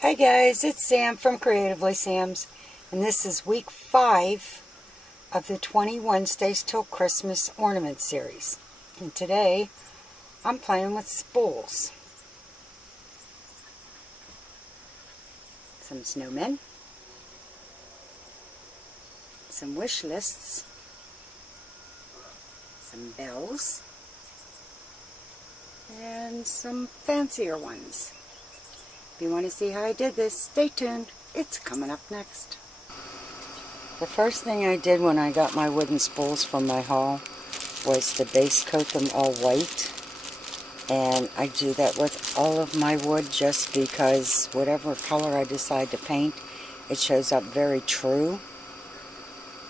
Hi guys, it's Sam from Creatively Sam's, and this is week 5 of the 20 Wednesdays Till Christmas Ornament series. And today, I'm playing with spools. Some snowmen, some wish lists, some bells, and some fancier ones. If you want to see how I did this, stay tuned. It's coming up next. The first thing I did when I got my wooden spools from my haul was to base coat them all white. And I do that with all of my wood just because whatever color I decide to paint, it shows up very true.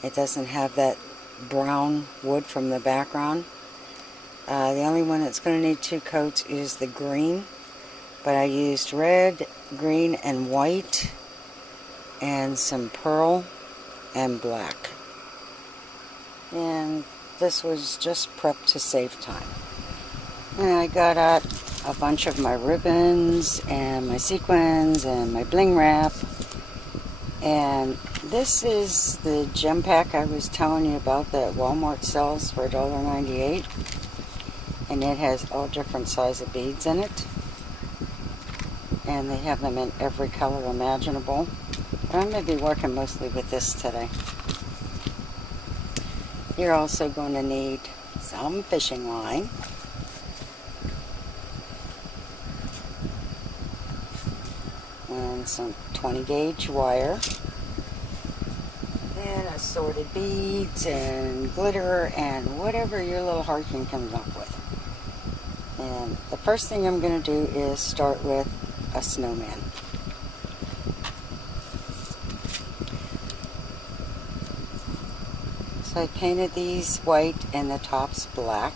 It doesn't have that brown wood from the background. The only one that's going to need 2 coats is the green. But I used red, green, and white, and some pearl and black. And this was just prepped to save time. And I got out a bunch of my ribbons and my sequins and my bling wrap. And this is the gem pack I was telling you about that Walmart sells for $1.98. And it has all different size of beads in it. And they have them in every color imaginable. But I'm going to be working mostly with this today. You're also going to need some fishing line. And some 20 gauge wire. And assorted beads and glitter and whatever your little heart can come up with. And the first thing I'm going to do is start with a snowman. So I painted these white and the tops black.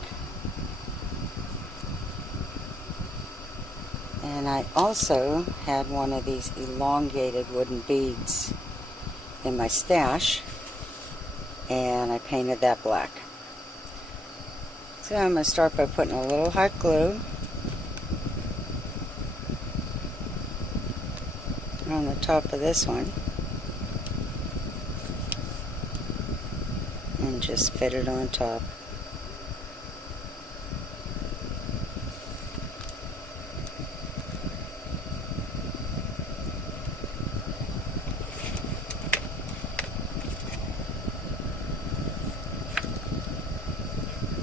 And I also had one of these elongated wooden beads in my stash, and I painted that black. So I'm going to start by putting a little hot glue on the top of this one and just fit it on top.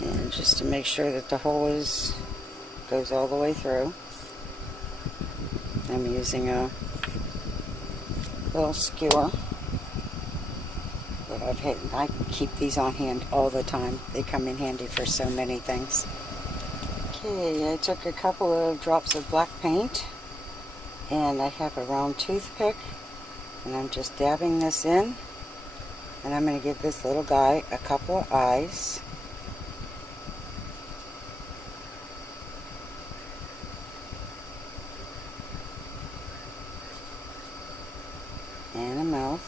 And just to make sure that the hole goes all the way through, I'm using a little skewer that I've hit. I keep these on hand all the time. They come in handy for so many things. Okay, I took a couple of drops of black paint and I have a round toothpick and I'm just dabbing this in, and I'm going to give this little guy a couple of eyes. And a mouth.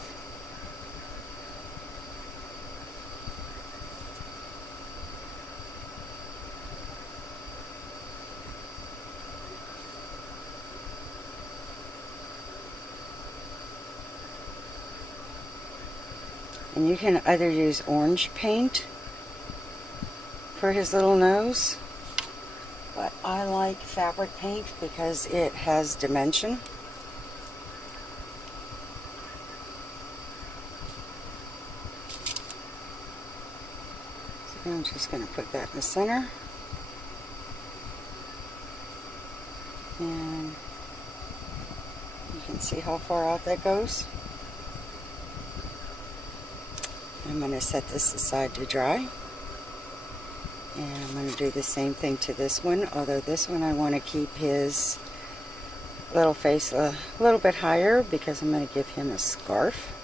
And you can either use orange paint for his little nose, but I like fabric paint because it has dimension. I'm just going to put that in the center, and you can see how far out that goes. I'm going to set this aside to dry, and I'm going to do the same thing to this one, although this one I want to keep his little face a little bit higher because I'm going to give him a scarf.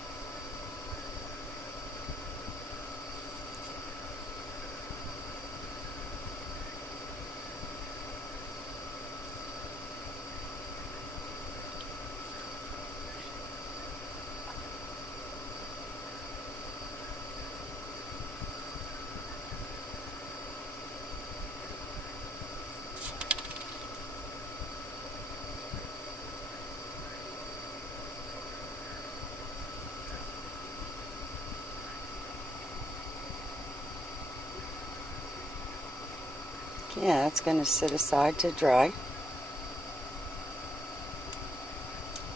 Yeah, it's going to sit aside to dry.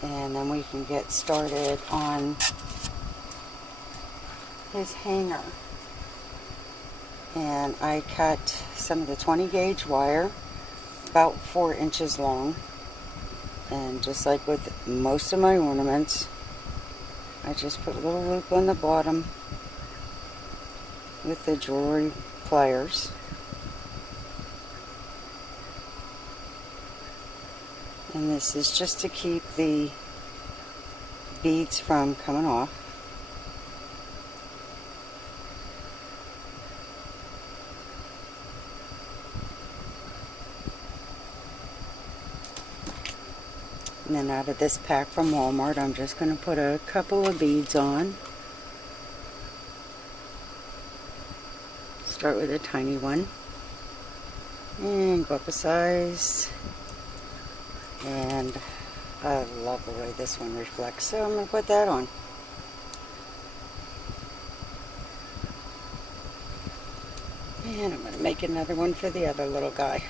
And then we can get started on his hanger. And I cut some of the 20 gauge wire, about 4 inches long. And just like with most of my ornaments, I just put a little loop on the bottom with the jewelry pliers. And this is just to keep the beads from coming off. And then out of this pack from Walmart, I'm just going to put a couple of beads on. Start with a tiny one. And go up a size. And I love the way this one reflects, so I'm going to put that on. And I'm going to make another one for the other little guy.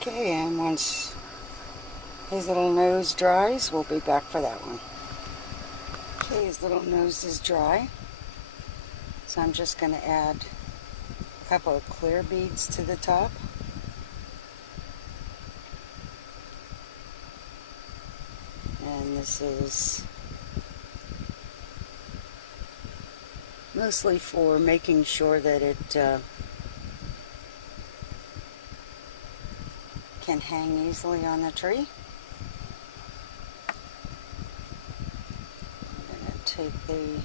Okay, and once his little nose dries, we'll be back for that one. Okay, his little nose is dry, so I'm just going to add a couple of clear beads to the top. And this is mostly for making sure that it can hang easily on the tree. I'm going to take the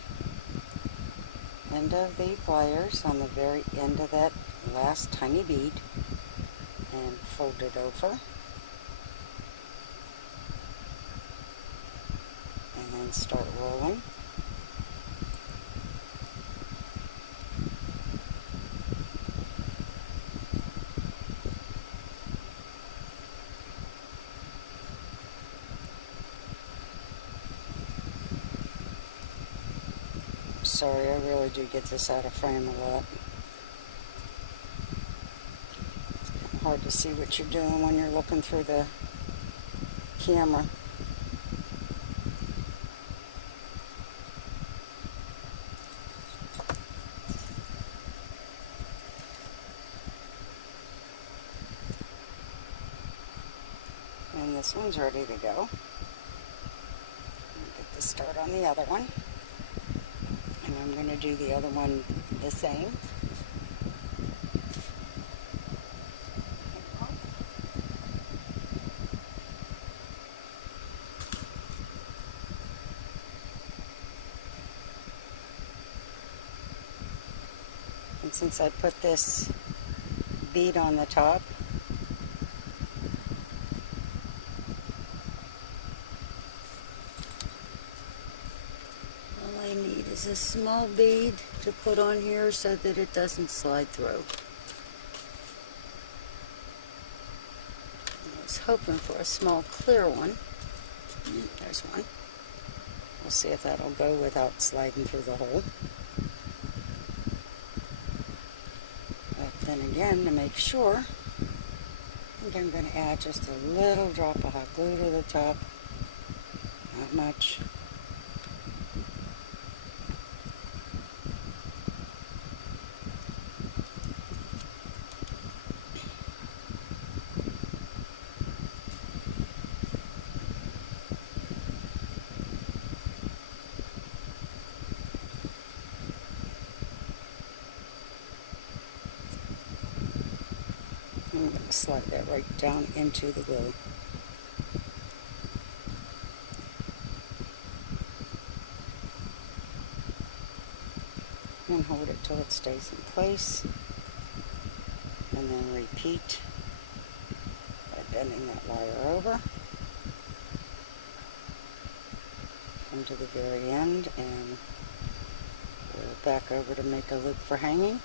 end of the pliers on the very end of that last tiny bead and fold it over. And then start rolling. Sorry, I really do get this out of frame a lot. It's kind of hard to see what you're doing when you're looking through the camera. And this one's ready to go. Get the start on the other one. And I'm going to do the other one the same. And since I put this bead on the top, all I need is a small bead to put on here so that it doesn't slide through. I was hoping for a small clear one. There's one. We'll see if that'll go without sliding through the hole. But then again, to make sure, I think I'm going to add just a little drop of hot glue to the top. Not much. I'm going to slide that right down into the glue. And hold it till it stays in place. And then repeat by bending that wire over. Come to the very end and roll it back over to make a loop for hanging.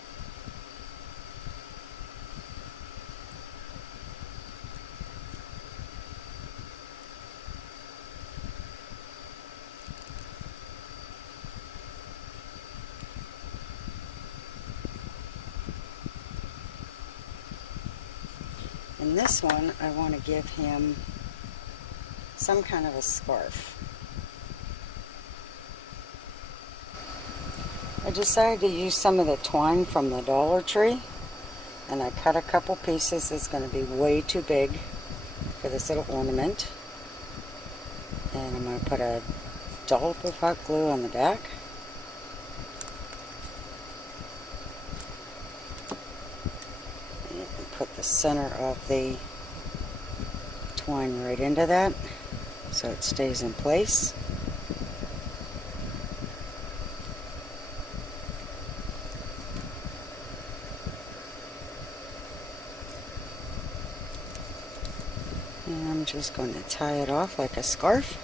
In this one, I want to give him some kind of a scarf. I decided to use some of the twine from the Dollar Tree, and I cut a couple pieces. It's going to be way too big for this little ornament. And I'm going to put a dollop of hot glue on the back. And put the center of the twine right into that so it stays in place. And I'm just going to tie it off like a scarf.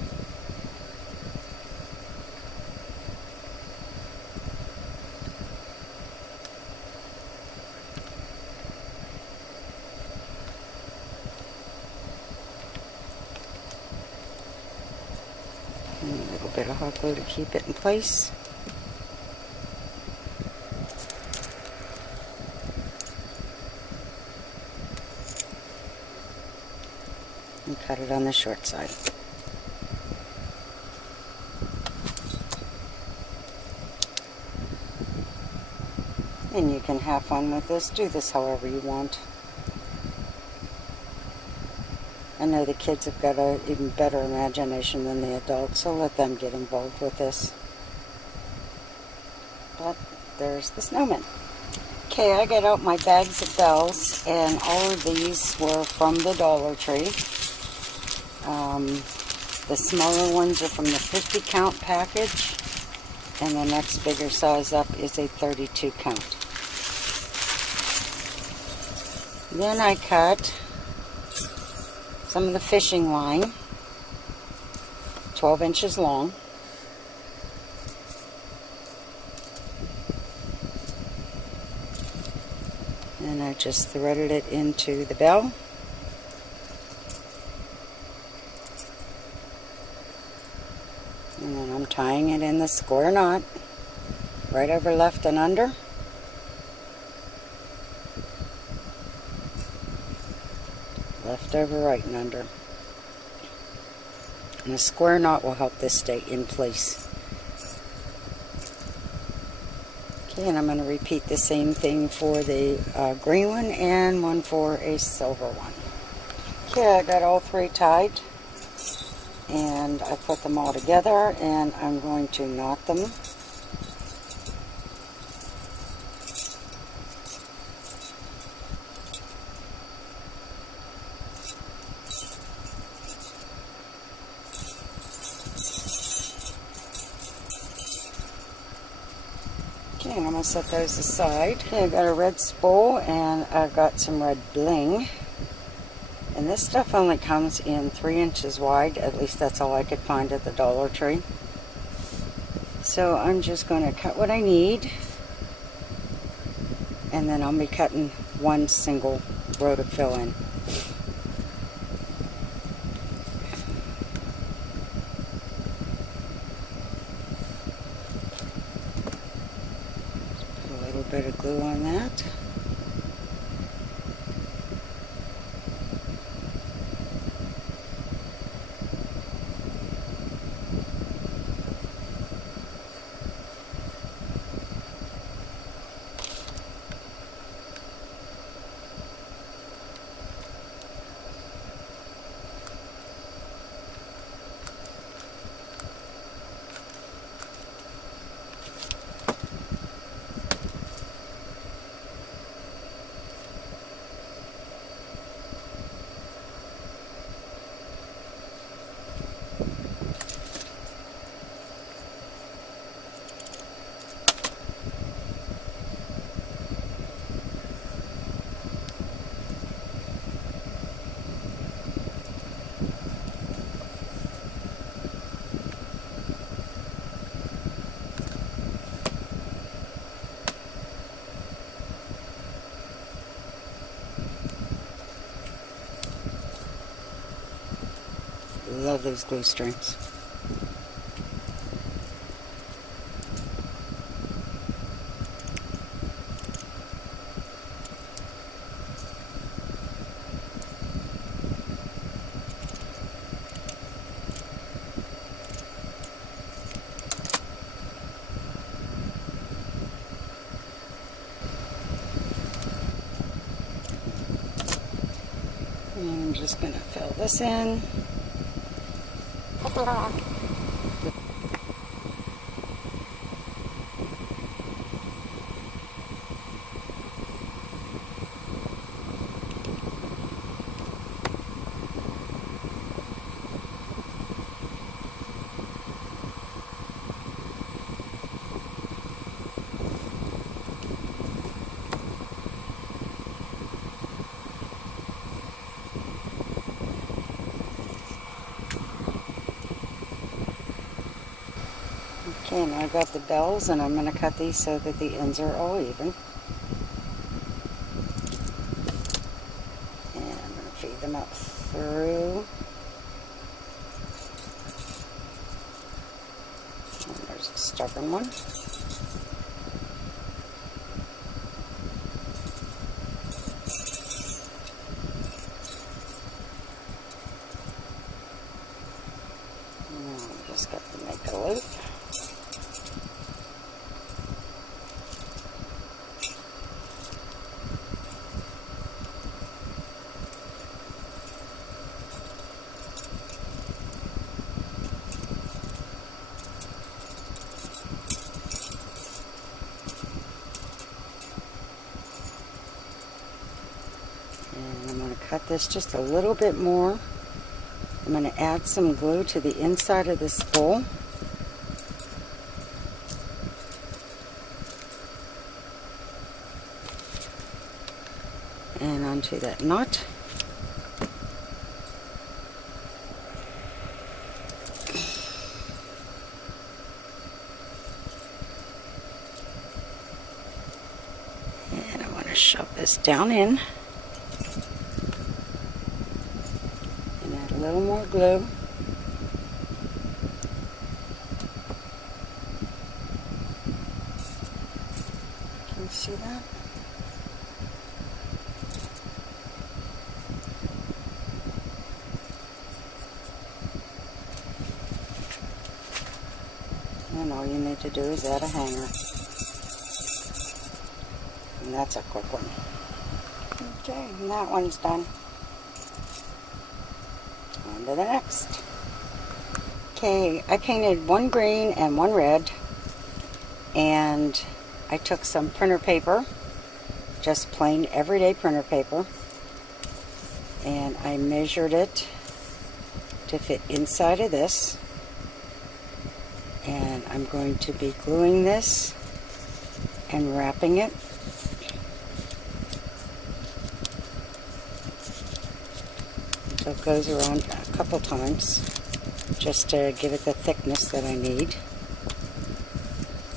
And a little bit of hot glue to keep it in place. And cut it on the short side. And you can have fun with this. Do this however you want. I know the kids have got an even better imagination than the adults, so let them get involved with this. But there's the snowman. Okay, I got out my bags of bells, and all of these were from the Dollar Tree. The smaller ones are from the 50 count package, and the next bigger size up is a 32 count. Then I cut some of the fishing line, 12 inches long. And I just threaded it into the bell. And then I'm tying it in the square knot, right over left and under. Left over right and under. And a square knot will help this stay in place. Okay, and I'm going to repeat the same thing for the green one and one for a silver one. Okay, I got all three tied. And I put them all together, and I'm going to knot them. Okay, and I'm going to set those aside. Okay, I got a red spool, and I've got some red bling. And this stuff only comes in 3 inches wide. At least that's all I could find at the Dollar Tree. So I'm just going to cut what I need. And then I'll be cutting one single row to fill in. Put a little bit of glue on that. love those glue strings. And I'm just going to fill this in. Okay, now I've got the bells, and I'm going to cut these so that the ends are all even. And I'm going to feed them up through. And there's a stubborn one. And I'm just going to make a loop. And I'm going to cut this just a little bit more. I'm going to add some glue to the inside of the spool. And onto that knot. And I want to shove this down in. A little more glue. Can you see that? And all you need to do is add a hanger. And that's a quick one. Okay, and that one's done. On to the next. Okay, I painted one green and one red, and I took some printer paper, just plain everyday printer paper, and I measured it to fit inside of this, and I'm going to be gluing this and wrapping it. So it goes around a couple times just to give it the thickness that I need.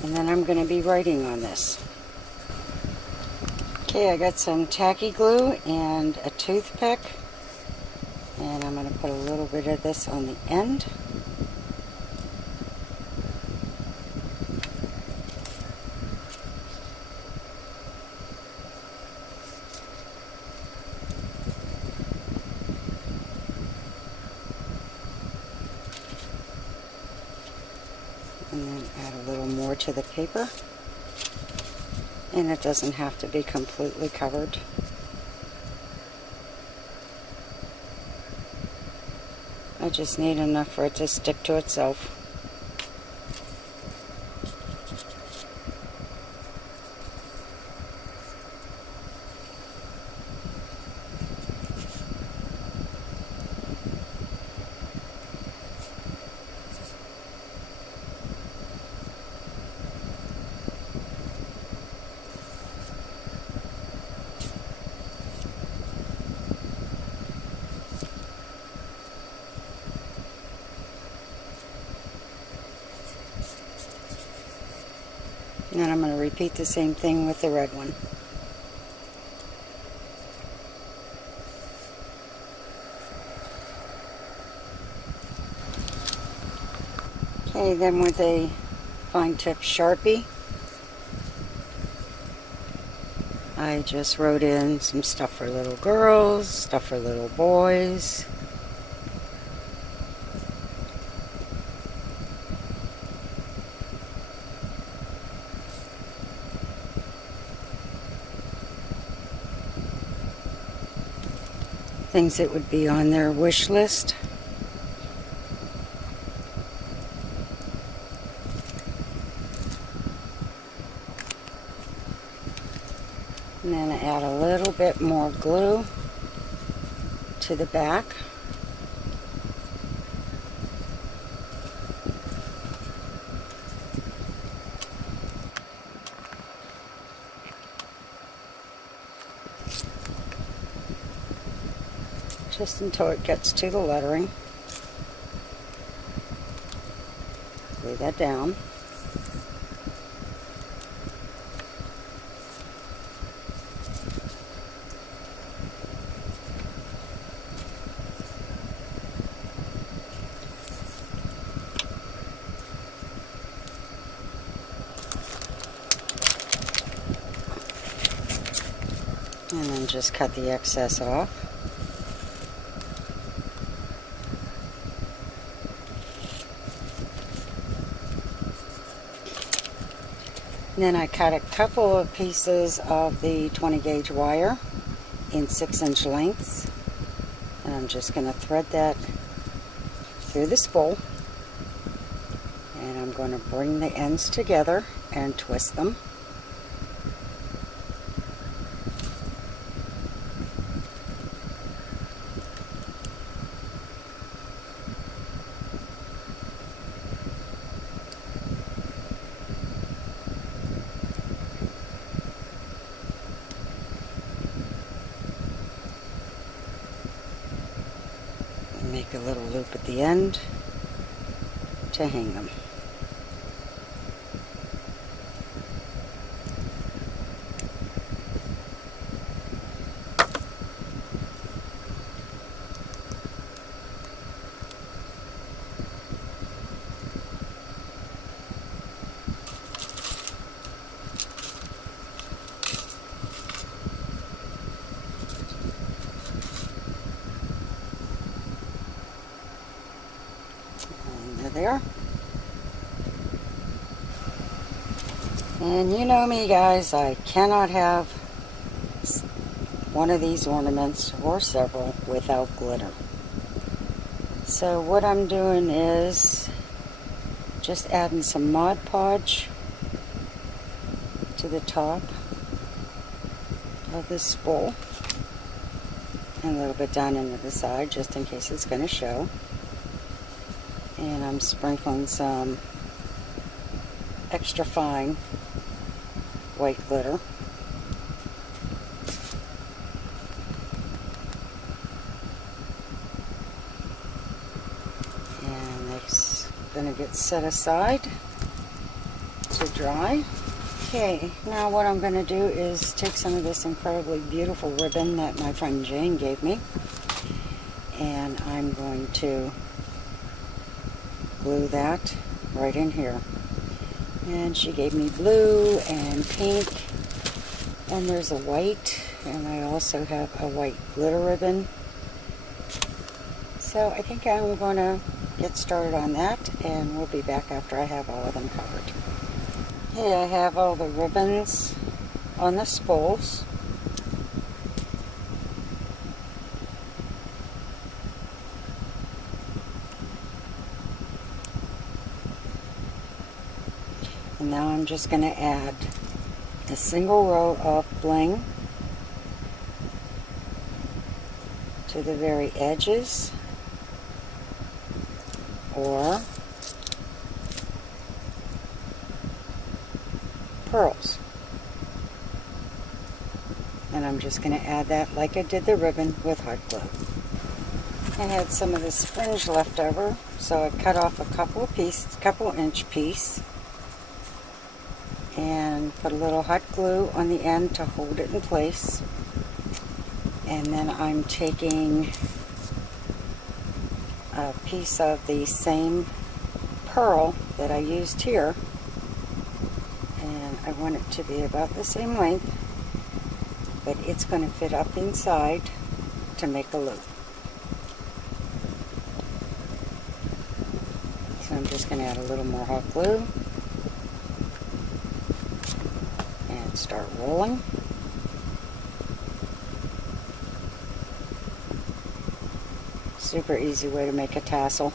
And then I'm going to be writing on this. Okay, I got some tacky glue and a toothpick. And I'm going to put a little bit of this on the end. And then add a little more to the paper. And it doesn't have to be completely covered. I just need enough for it to stick to itself. And then I'm going to repeat the same thing with the red one. Okay, then with a fine tip Sharpie, I just wrote in some stuff for little girls, stuff for little boys. Things that would be on their wish list. And then add a little bit more glue to the back. Just until it gets to the lettering. Lay that down. And then just cut the excess off. And then I cut a couple of pieces of the 20 gauge wire in 6-inch lengths. And I'm just going to thread that through the spool. And I'm going to bring the ends together and twist them. Make a little loop at the end to hang them. There. And you know me, guys, I cannot have one of these ornaments or several without glitter. So what I'm doing is just adding some Mod Podge to the top of this spool and a little bit down into the side just in case it's going to show. And I'm sprinkling some extra fine white glitter. And it's going to get set aside to dry. Okay, now what I'm going to do is take some of this incredibly beautiful ribbon that my friend Jane gave me, and I'm going to glue that right in here. And she gave me blue and pink, and there's a white, and I also have a white glitter ribbon. So I think I'm going to get started on that, and we'll be back after I have all of them covered. Okay, I have all the ribbons on the spools. And now I'm just going to add a single row of bling to the very edges, or pearls. And I'm just going to add that like I did the ribbon with hot glue. I had some of this fringe left over, so I cut off a couple inch piece, and put a little hot glue on the end to hold it in place. And then I'm taking a piece of the same pearl that I used here, and I want it to be about the same length, but it's going to fit up inside to make a loop. So I'm just going to add a little more hot glue and start rolling. Super easy way to make a tassel.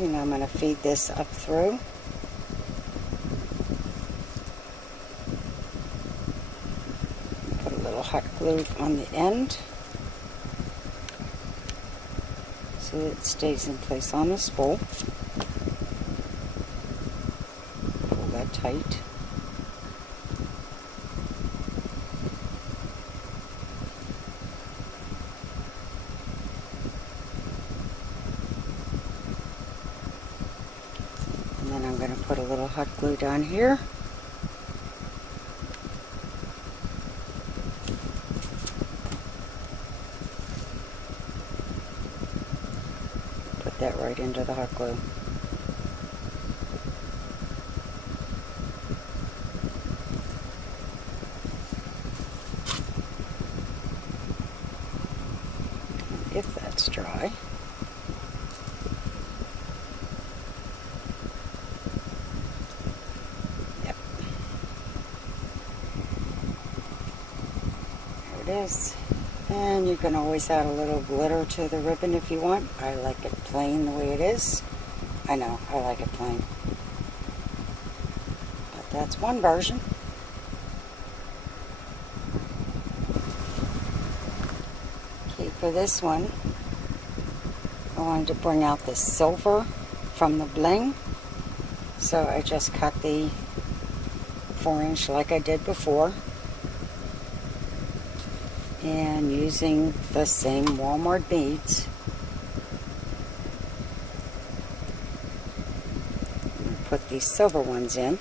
And I'm going to feed this up through. Put a little hot glue on the end so that it stays in place on the spool. Pull that tight. And then I'm going to put a little hot glue down here. Put that right into the hot glue. If that's dry. Is. And you can always add a little glitter to the ribbon if you want. I like it plain the way it is. I know, I like it plain. But that's one version. Okay, for this one, I wanted to bring out the silver from the bling. So I just cut the 4-inch like I did before. And using the same Walmart beads, put these silver ones in.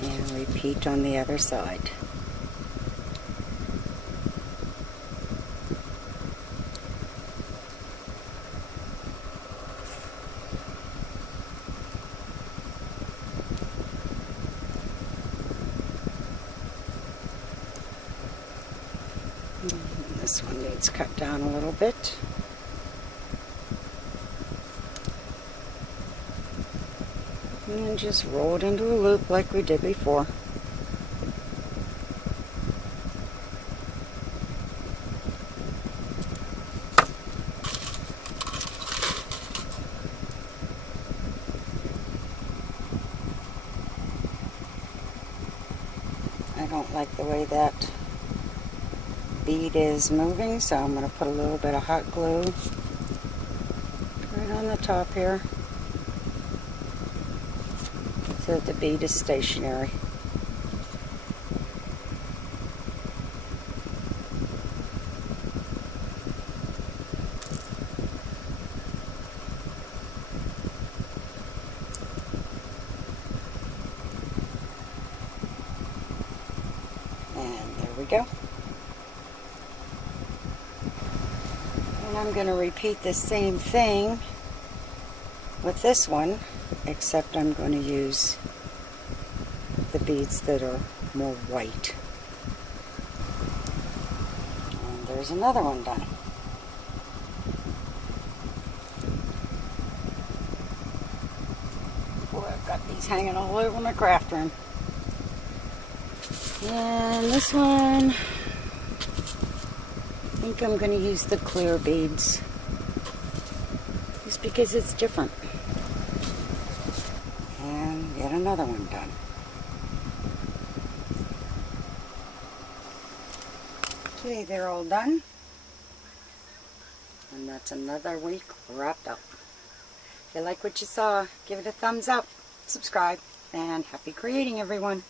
And repeat on the other side. This one needs cut down a little bit. And then just roll it into a loop like we did before. I don't like the way that bead is moving, so I'm going to put a little bit of hot glue right on the top here so that the bead is stationary. And there we go. And I'm going to repeat the same thing with this one, except I'm going to use the beads that are more white. And there's another one done. Boy, I've got these hanging all over my craft room. And this one, I think I'm going to use the clear beads, just because it's different. And yet another one done. Okay, they're all done. And that's another week wrapped up. If you like what you saw, give it a thumbs up, subscribe, and happy creating, everyone.